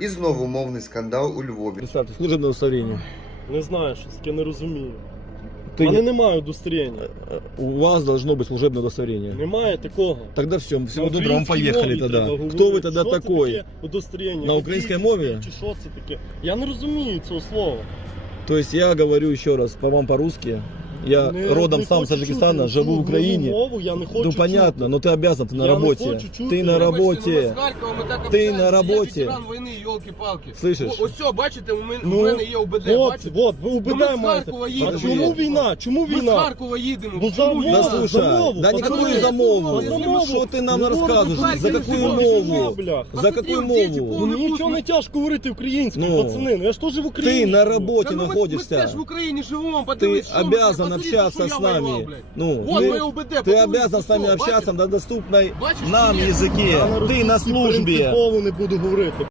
И снова умовный скандал у Львові. Представте, служебне удостоверення. Не знаю, щось я не розумію. Ты Вони не мають удостоверення. У вас должно быть служебное удостоверение. Не Немає такого. Тогда все, всього доброго, ми поехали тогда. Хто ви тоді -то такий? Удостоверення? На українській мові? Чи що Я не розумію цього слова. То есть я говорю еще раз по вам по-русски. Я не, родом не сам с Таджикистана, живу в Украине. Мову, я не хочу ну понятно, чути. но ты обязан, ты на я работе. Не чути. Чу. Ты, ты на большой, работе. Ну, Харкова, ты на работе. Я войны, Слышишь? Вот все, бачите, у меня, ну, у меня есть УБД. Вот, бачите? вот, вот вы УБД ну, мы с едем. А чему едем? война? Чему война? Мы с Харкова а едем. Да, слушай, за мову. не за мову. Что ты нам рассказываешь? За какую мову? За какую мову? Ничего не тяжко говорить украинским, пацаны. Я же тоже в Украине. Ты на работе находишься. Ты обязан Общаться воевал, ну, вот, мы... ОБД, обязан общаться с нами. Ну, ты обязан с нами общаться батя? на доступной Бачишь, нам нет. языке. На ты на службе. Я не буду говорить.